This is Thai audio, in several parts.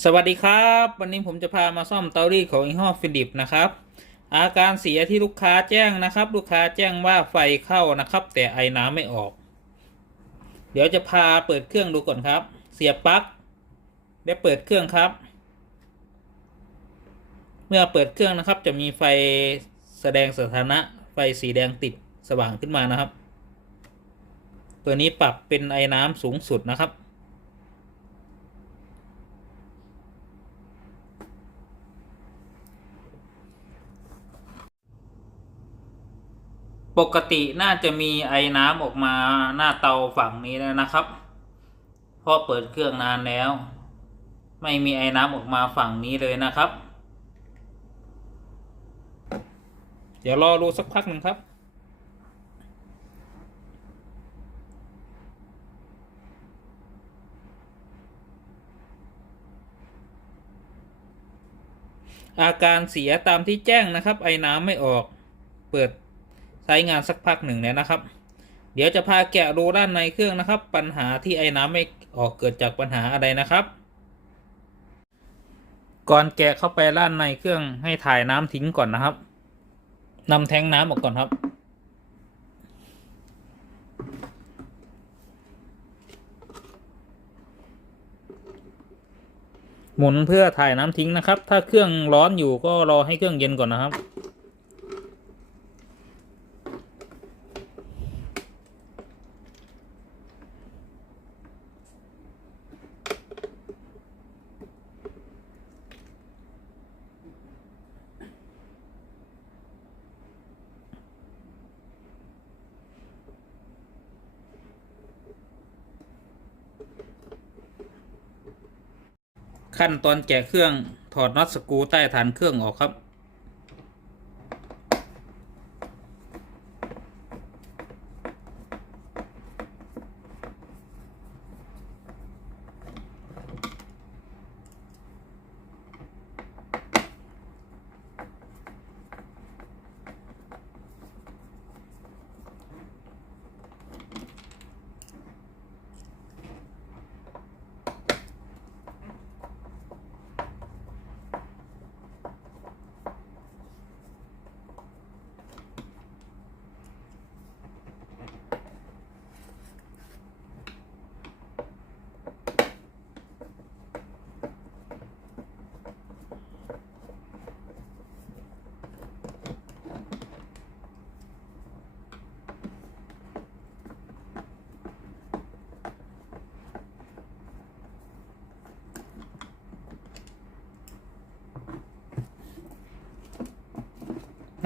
สวัสดีครับวันนี้ผมจะพามาซ่อมเตารีดของยี่ห้อฟิลิปนะครับอาการเสียที่ลูกค้าแจ้งนะครับลูกค้าแจ้งว่าไฟเข้านะครับแต่ไอน้ำไม่ออกเดี๋ยวจะพาเปิดเครื่องดูก่อนครับเสียบปลั๊กและเปิดเครื่องครับเมื่อเปิดเครื่องนะครับจะมีไฟแสดงสถานะไฟสีแดงติดสว่างขึ้นมานะครับตัวนี้ปรับเป็นไอน้ำสูงสุดนะครับปกติน่าจะมีไอน้ำออกมาหน้าเตาฝั่งนี้แล้วนะครับเพราะเปิดเครื่องนานแล้วไม่มีไอน้ำออกมาฝั่งนี้เลยนะครับเดี๋ยวรอดูสักพักหนึ่งครับอาการเสียตามที่แจ้งนะครับไอน้ำไม่ออกเปิดใช้งานสักพักหนึ่งแล้วนะครับเดี๋ยวจะพาแกะดูด้านในเครื่องนะครับปัญหาที่ไอน้ำไม่ออกเกิดจากปัญหาอะไรนะครับก่อนแกะเข้าไปด้านในเครื่องให้ถ่ายน้ำทิ้งก่อนนะครับนำแท้งน้ำออกก่อนครับหมุนเพื่อถ่ายน้ำทิ้งนะครับถ้าเครื่องร้อนอยู่ก็รอให้เครื่องเย็นก่อนนะครับขั้นตอนแกะเครื่องถอดน็อตสกรูใต้ฐานเครื่องออกครับ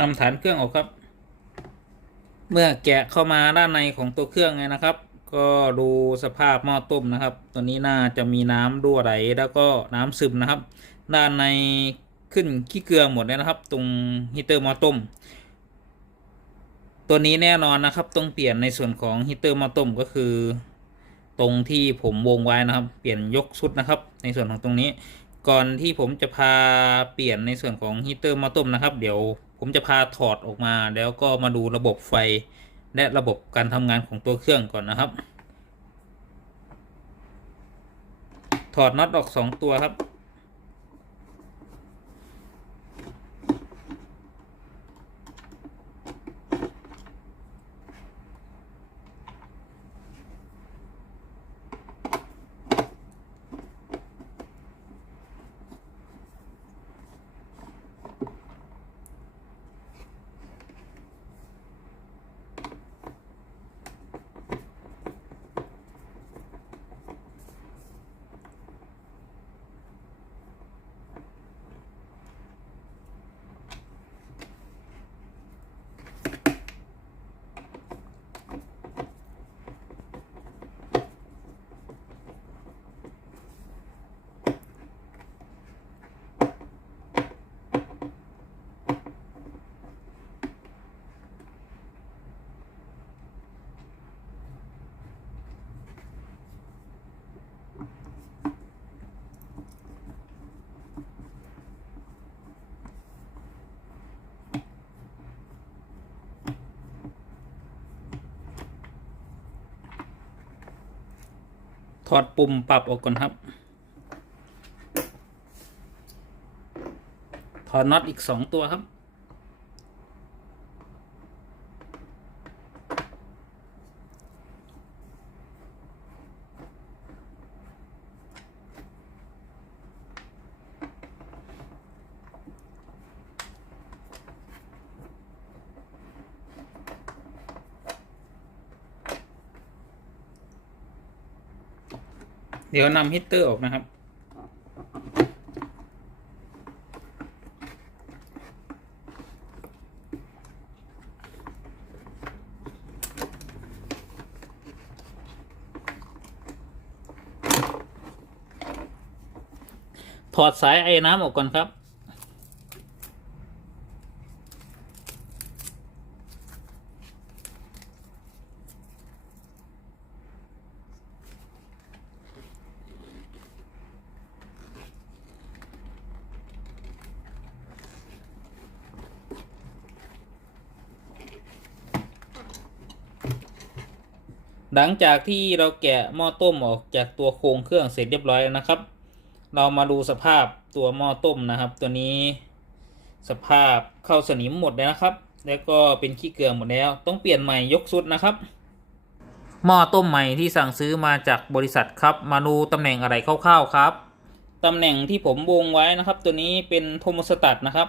นำฐานเครื่องออกครับเมื่อแกะเข้ามาด้านในของตัวเครื่องไงนะครับ ก็ดูสภาพหม้อต้มนะครับตัวนี้น่าจะมีน้ำรั่วไหลแล้วก็น้ำซึมนะครับด้านในขึ้นขี้เกลือหมดเลยนะครับตรงฮีเตอร์หม้อต้มตัวนี้แน่นอนนะครับต้องเปลี่ยนในส่วนของฮีเตอร์หม้อต้มก็คือตรงที่ผมวงไว้นะครับเปลี่ยนยกชุดนะครับในส่วนของตรงนี้ก่อนที่ผมจะพาเปลี่ยนในส่วนของฮีเตอร์หม้อต้มนะครับเดี๋ยวผมจะพาถอดออกมาแล้วก็มาดูระบบไฟและระบบการทำงานของตัวเครื่องก่อนนะครับถอดน็อตออก2ตัวครับถอดปุ่มปรับออกก่อนครับ ถอดน็อตอีก2ตัวครับเดี๋ยวนำฮีตเตอร์ออกนะครับถอดสายไอ้น้ำออกก่อนครับหลังจากที่เราแกะหม้อต้มออกจากตัวโครงเครื่องเสร็จเรียบร้อยแล้วนะครับเรามาดูสภาพตัวหม้อต้มนะครับตัวนี้สภาพเข้าสนิมหมดแล้วนะครับแล้วก็เป็นขี้เกลือหมดแล้วต้องเปลี่ยนใหม่ยกชุดนะครับหม้อต้มใหม่ที่สั่งซื้อมาจากบริษัทครับมาดูตำแหน่งอะไรคร่าวๆครับตำแหน่งที่ผมวงไว้นะครับตัวนี้เป็นโทโมสตัตนะครับ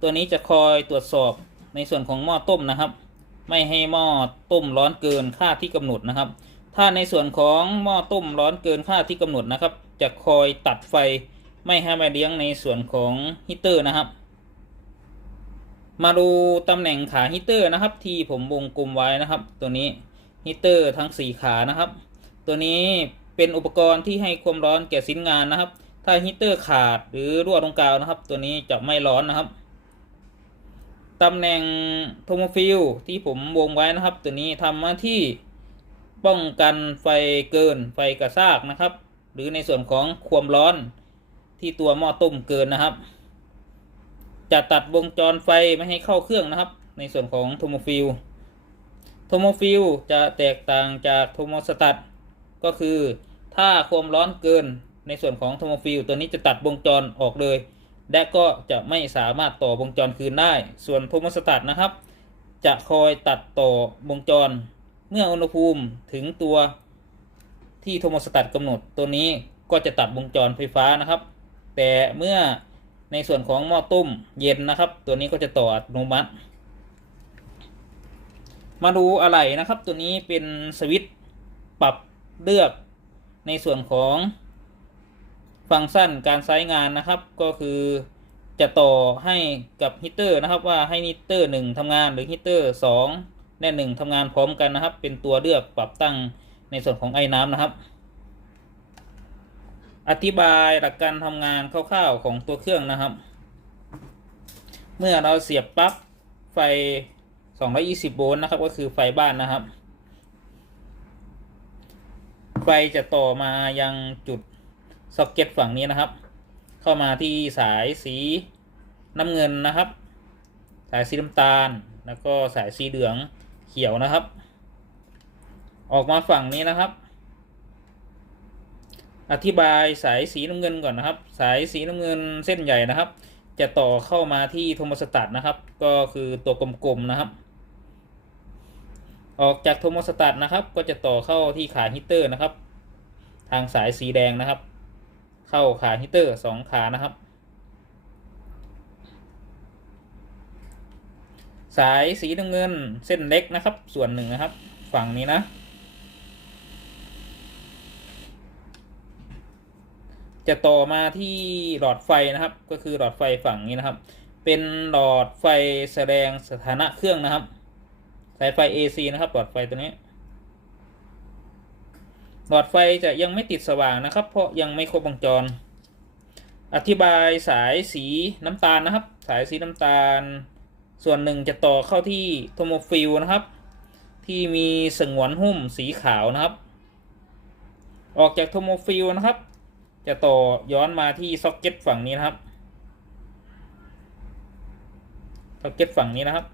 ตัวนี้จะคอยตรวจสอบในส่วนของหม้อต้มนะครับไม่ให้หม้อต้มร้อนเกินค่าที่กำหนดนะครับถ้าในส่วนของหม้อต้มร้อนเกินค่าที่กำหนดนะครับจะคอยตัดไฟไม่ให้มาเลี้ยงในส่วนของฮีเตอร์นะครับมาดูตำแหน่งขาฮีเตอร์นะครับที่ผมวงกลมไว้นะครับตัวนี้ฮีเตอร์ทั้ง4ขานะครับตัวนี้เป็นอุปกรณ์ที่ให้ความร้อนแก่ชิ้นงานนะครับถ้าฮีเตอร์ขาดหรือรั่วตรงกาวนะครับตัวนี้จะไม่ร้อนนะครับตำแหน่งโทโมฟิลที่ผมวงไว้นะครับตัวนี้ทำหน้าที่ป้องกันไฟเกินไฟกระซากนะครับหรือในส่วนของความร้อนที่ตัวหม้อต้มเกินนะครับจะตัดวงจรไฟไม่ให้เข้าเครื่องนะครับในส่วนของโทโมฟิลจะแตกต่างจากโทโมสตัตก็คือถ้าความร้อนเกินในส่วนของโทโมฟิลตัวนี้จะตัดวงจรออกเลยและก็จะไม่สามารถต่อวงจรคืนได้ส่วนโทโมสตัตนะครับจะคอยตัดต่อวงจรเมื่ออุณหภูมิถึงตัวที่โทโมสตัตกำหนดตัวนี้ก็จะตัดวงจรไฟฟ้านะครับแต่เมื่อในส่วนของหม้อต้มเย็นนะครับตัวนี้ก็จะต่ออัตโนมัติมาดูอะไรนะครับตัวนี้เป็นสวิตช์ปรับเลือกในส่วนของฟังก์ชันการใช้งานนะครับก็คือจะต่อให้กับฮีเตอร์นะครับว่าให้ฮีเตอร์1ทำงานหรือฮีเตอร์2และ1ทำงานพร้อมกันนะครับเป็นตัวเลือกปรับตั้งในส่วนของไอ้น้ำนะครับอธิบายหลักการทำงานคร่าวๆของตัวเครื่องนะครับเมื่อเราเสียบปลั๊กไฟ220 โวลต์นะครับก็คือไฟบ้านนะครับไฟจะต่อมายังจุดซ็อกเก็ตฝั่งนี้นะครับเข้ามาที่สายสีน้ำเงินนะครับสายสีน้ำตาลแล้วก็สายสีเหลืองเขียวนะครับออกมาฝั่งนี้นะครับอธิบายสายสีน้ำเงินก่อนนะครับสายสีน้ำเงินเส้นใหญ่นะครับจะต่อเข้ามาที่โทโมสตัตนะครับก็คือตัวกลมๆนะครับออกจากโทโมสตัตนะครับก็จะต่อเข้าที่ขาฮีเตอร์นะครับทางสายสีแดงนะครับเข้าขาฮีเตอร์2ขานะครับสายสีน้ำเงินเส้นเล็กนะครับส่วนหนึ่งนะครับฝั่งนี้นะจะต่อมาที่หลอดไฟนะครับก็คือหลอดไฟฝั่งนี้นะครับเป็นหลอดไฟแสดงสถานะเครื่องนะครับสายไฟ AC นะครับหลอดไฟตัวนี้หลอดไฟจะยังไม่ติดสว่างนะครับเพราะยังไม่ครบวงจรอธิบายสายสีน้ำตาลนะครับสายสีน้ำตาลส่วนหนึ่งจะต่อเข้าที่โทโมฟิลนะครับที่มีสงวนหุ้มสีขาวนะครับออกจากโทโมฟิลนะครับจะต่อย้อนมาที่ซ็อกเก็ตฝั่งนี้นะครับซ็อกเก็ตฝั่งนี้นะครับ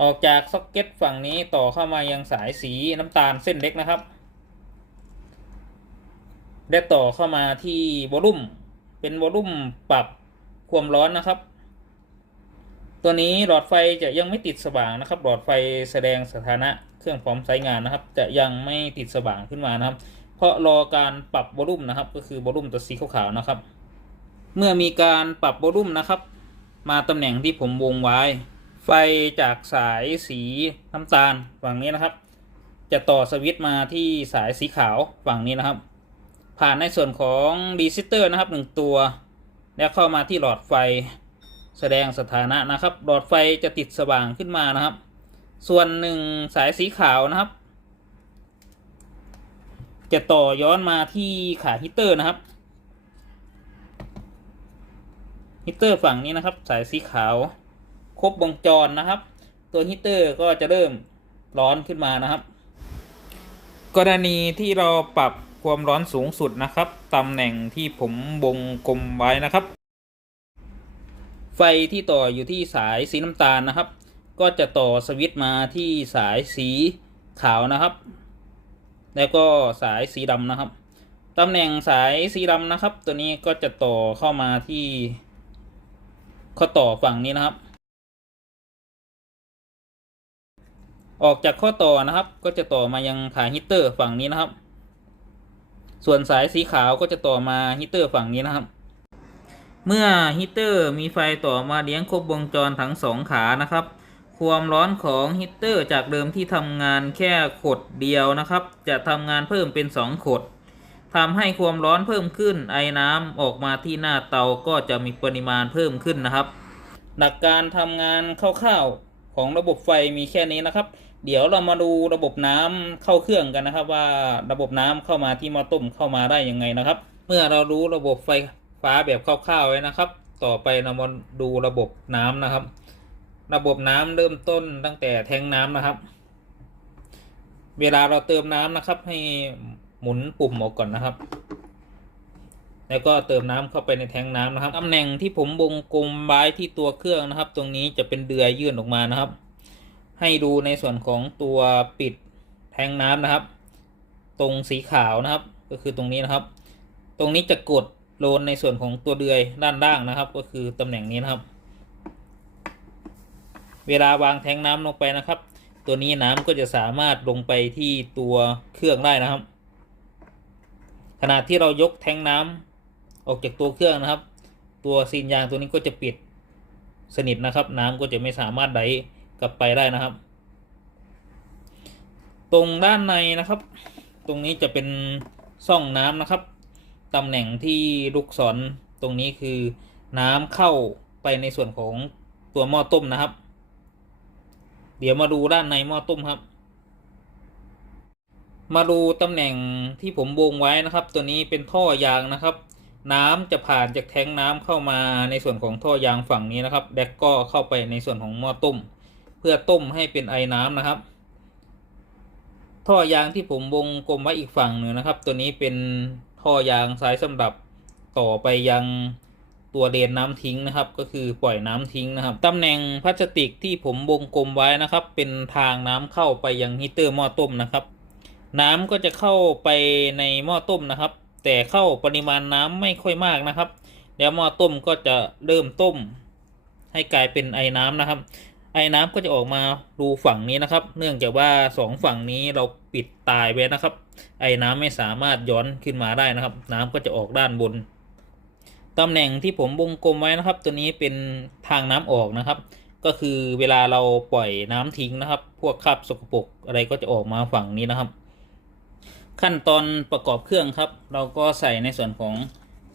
ออกจากซ็อกเก็ตฝั่งนี้ต่อเข้ามายังสายสีน้ำตาลเส้นเล็กนะครับและต่อเข้ามาที่วอลลุ่มเป็นวอลลุ่มปรับ ความร้อนนะครับตัวนี้หลอดไฟจะยังไม่ติดสว่างนะครับหลอดไฟแสดงสถานะเครื่องพร้อมใช้งานนะครับจะยังไม่ติดสว่างขึ้นมานะครับเพราะรอการปรับวอลลุ่มนะครับก็คือวอลลุ่มตัวสีขาวๆนะครับเมื่อมีการปรับวอลลุ่มนะครับมาตำแหน่งที่ผมวงไว้ไฟจากสายสีน้ำตาลฝั่งนี้นะครับจะต่อสวิตช์มาที่สายสีขาวฝั่งนี้นะครับผ่านในส่วนของรีซิสเตอร์นะครับ1ตัวแล้วเข้ามาที่หลอดไฟแสดงสถานะนะครับหลอดไฟจะติดสว่างขึ้นมานะครับส่วน1สายสีขาวนะครับจะต่อย้อนมาที่ขาฮีตเตอร์นะครับฮีตเตอร์ฝั่งนี้นะครับสายสีขาวครบวงจรนะครับตัวฮีตเตอร์ก็จะเริ่มร้อนขึ้นมานะครับกรณีที่เราปรับความร้อนสูงสุดนะครับตำแหน่งที่ผมวงกลมไว้นะครับไฟที่ต่ออยู่ที่สายสีน้ำตาลนะครับก็จะต่อสวิตช์มาที่สายสีขาวนะครับแล้วก็สายสีดำนะครับตำแหน่งสายสีดำนะครับตัวนี้ก็จะต่อเข้ามาที่ข้อต่อฝั่งนี้นะครับออกจากข้อต่อนะครับก็จะต่อมายังขาฮีตเตอร์ฝั่งนี้นะครับส่วนสายสีขาวก็จะต่อมาฮีตเตอร์ฝั่งนี้นะครับเมื่อฮีตเตอร์มีไฟต่อมาเลี้ยงครบวงจรทั้ง2ขานะครับความร้อนของฮีตเตอร์จากเดิมที่ทำงานแค่ขดเดียวนะครับจะทำงานเพิ่มเป็น2ขดทำให้ความร้อนเพิ่มขึ้นไอน้ำออกมาที่หน้าเตาก็จะมีปริมาณเพิ่มขึ้นนะครับหลักการทำงานคร่าวๆของระบบไฟมีแค่นี้นะครับเดี๋ยวเรามาดูระบบน้ำเข้าเครื่องกันนะครับว่าระบบน้ำเข้ามาที่หม้อต้มเข้ามาได้ยังไงนะครับเมื่อเรารู้ระบบไฟฟ้าแบบคร่าวๆไว้นะครับต่อไปเรามาดูระบบน้ำนะครับระบบน้ำเริ่มต้นตั้งแต่แทงน้ำนะครับเวลาเราเติมน้ำนะครับให้หมุนปุ่มออกก่อนนะครับแล้วก็เติมน้ำเข้าไปในแทงน้ำนะครับตำแหน่งที่ผมวงกลมไว้ที่ตัวเครื่องนะครับตรงนี้จะเป็นเดือยยื่นออกมานะครับให้ดูในส่วนของตัวปิดแทงน้ำนะครับตรงสีขาวนะครับก็คือตรงนี้นะครับตรงนี้จะกดโลนในส่วนของตัวเดือยด้านล่างนะครับก็คือตำแหน่งนี้นะครับเวลาวางแทงน้ำลงไปนะครับตัวนี้น้ำก็จะสามารถลงไปที่ตัวเครื่องได้นะครับขณะที่เรายกแทงน้ำออกจากตัวเครื่องนะครับตัวซีนยางตัวนี้ก็จะปิดสนิทนะครับน้ำก็จะไม่สามารถไหลกลับไปได้นะครับตรงด้านในนะครับตรงนี้จะเป็นช่องน้ำนะครับตำแหน่งที่ลูกศรตรงนี้คือน้ำเข้าไปในส่วนของตัวหม้อต้มนะครับเดี๋ยวมาดูด้านในหม้อต้มครับมาดูตำแหน่งที่ผมวงไว้นะครับตัวนี้เป็นท่อยางนะครับน้ำจะผ่านจากแทงน้ำเข้ามาในส่วนของท่อยางฝั่งนี้นะครับแดกก็เข้าไปในส่วนของหม้อต้มเพื่อต้มให้เป็นไอน้ำนะครับท่อยางที่ผมวงกลมไว้อีกฝั่งหนึ่งนะครับตัวนี้เป็นท่อยางสายสำหรับต่อไปยังตัวเดนน้ำทิ้งนะครับก็คือปล่อยน้ำทิ้งนะครับตำแหน่งพลาสติกที่ผมวงกลมไว้นะครับเป็นทางน้ำเข้าไปยังฮีตเตอร์หม้อต้มนะครับน้ำก็จะเข้าไปในหม้อต้มนะครับแต่เข้าปริมาณน้ำไม่ค่อยมากนะครับแล้วหม้อต้มก็จะเริ่มต้มให้กลายเป็นไอน้ำนะครับไอน้ำก็จะออกมารูฝั่งนี้นะครับเนื่องจากว่า2ฝั่งนี้เราปิดตายไว้นะครับไอน้ำไม่สามารถย้อนขึ้นมาได้นะครับน้ำก็จะออกด้านบนตำแหน่งที่ผมวงกลมไว้นะครับตัวนี้เป็นทางน้ำออกนะครับก็คือเวลาเราปล่อยน้ำทิ้งนะครับพวกคราบสกปรกอะไรก็จะออกมาฝั่งนี้นะครับขั้นตอนประกอบเครื่องครับเราก็ใส่ในส่วนของ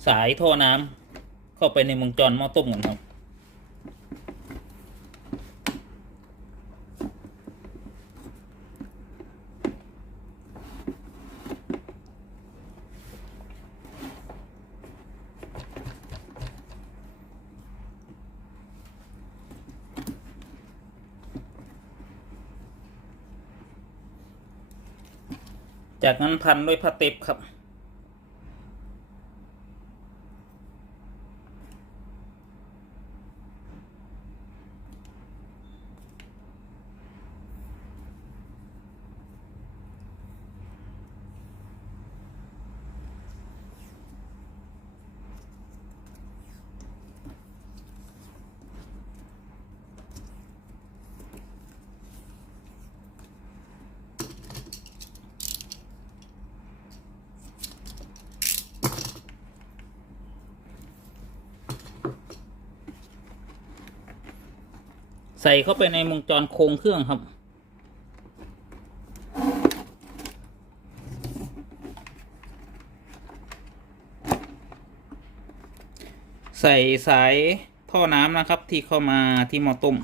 สายท่อน้ำเข้าไปในวงจรหม้อต้มก่อนครับจากนั้นพันด้วยผ้าเต็ปครับ ใส่เข้าไปในวงจรโครงเครื่องครับใส่สายท่อน้ำนะครับที่เข้ามาที่หม้อต้ม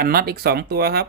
ขันน็อตอีก2 ตัวครับ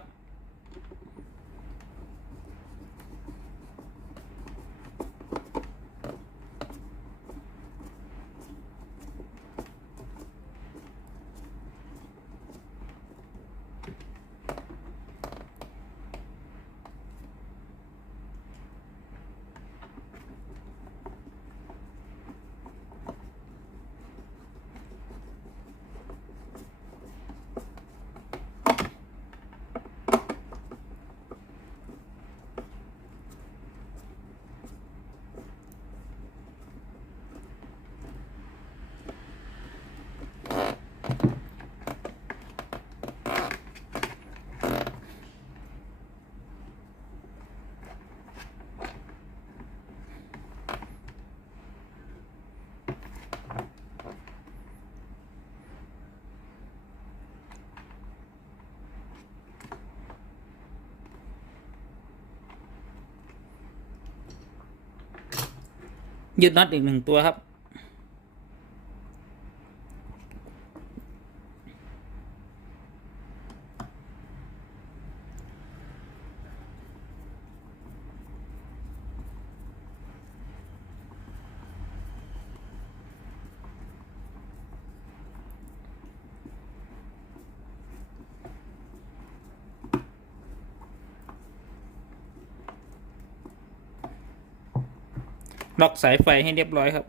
ยึดน็อตอีก1 ตัวครับล็อกสายไฟให้เรียบร้อยครับ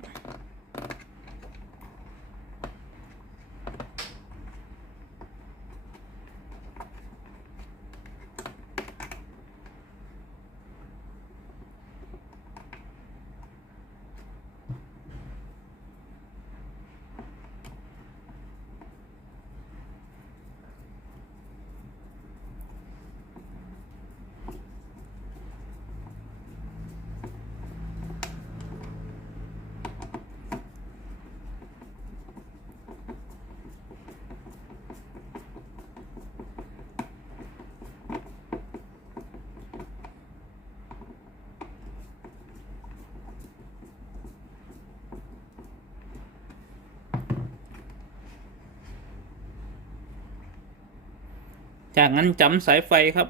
จากนั้นจ้ำสายไฟครับ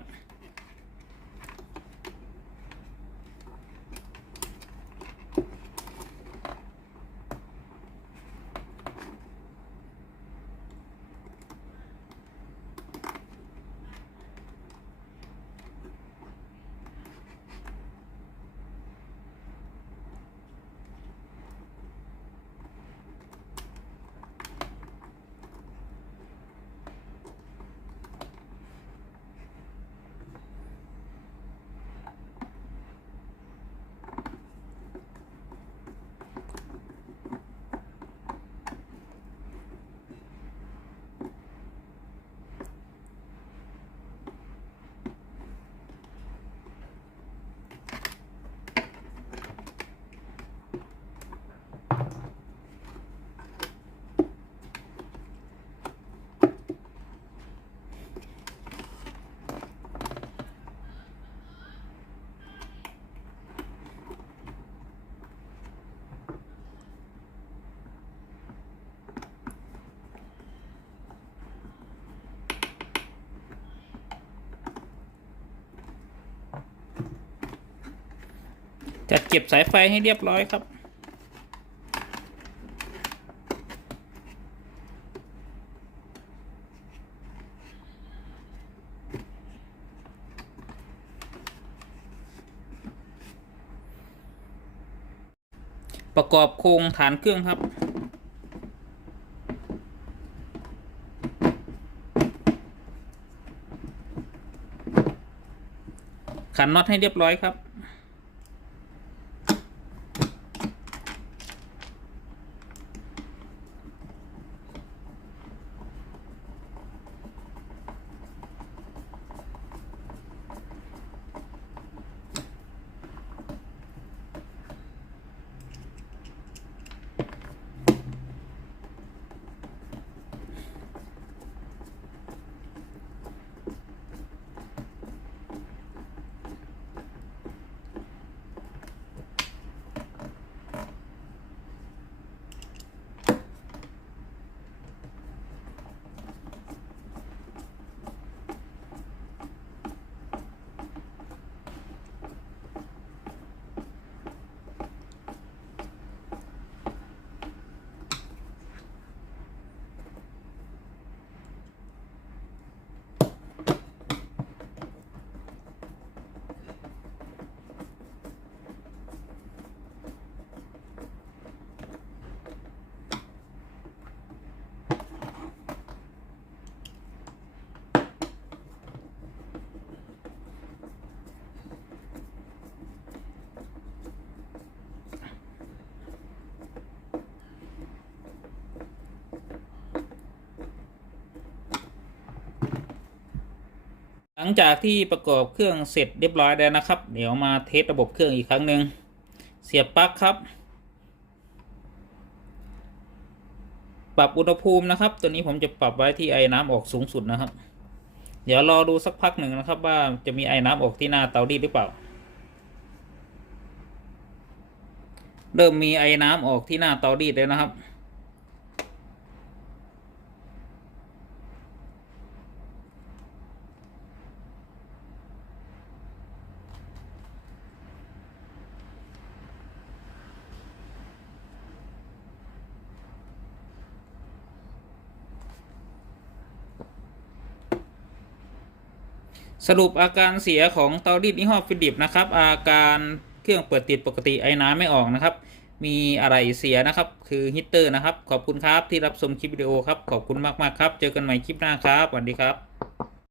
เก็บสายไฟให้เรียบร้อยครับประกอบโครงฐานเครื่องครับขันน็อตให้เรียบร้อยครับหลังจากที่ประกอบเครื่องเสร็จเรียบร้อยแล้วนะครับเดี๋ยวมาเทสระบบเครื่องอีกครั้งหนึ่งเสียบปลั๊กครับปรับอุณหภูมินะครับตัวนี้ผมจะปรับไว้ที่ไอ้น้ำออกสูงสุดนะครับเดี๋ยวรอดูสักพักหนึ่งนะครับว่าจะมีไอ้น้ำออกที่หน้าเตารีดหรือเปล่าเริ่มมีไอ้น้ำออกที่หน้าเตารีดแล้วนะครับสรุปอาการเสียของเตารีดยี่ห้อฟิลิปนะครับอาการเครื่องเปิดติดปกติไอ้น้ำไม่ออกนะครับมีอะไรเสียนะครับคือฮีตเตอร์นะครับขอบคุณครับที่รับชมคลิปวิดีโอครับขอบคุณมากๆครับเจอกันใหม่คลิปหน้าครับสวัสดีครับ